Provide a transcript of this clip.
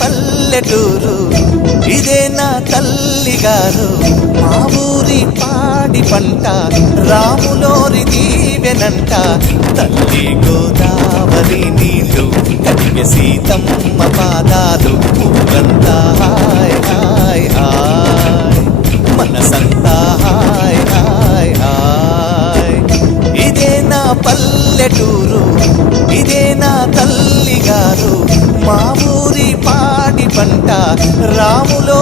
పల్లెటూరు, ఇదే నా తల్లిగారు. మా ఊరి పాడి పంట రాములోరి దీవెనంట. తల్లి గోదావరి నీళ్ళు కడిగ సీతమ్మ పాదాలు, ఊరంతా హాయ్ హాయ్ హాయ్, మనసంతా హాయ్ హాయ్ హాయ్. ఇదే నా పల్లెటూరు, ఇదే నా తల్లిగారు. మా ఊరి పాడి పంట రాములో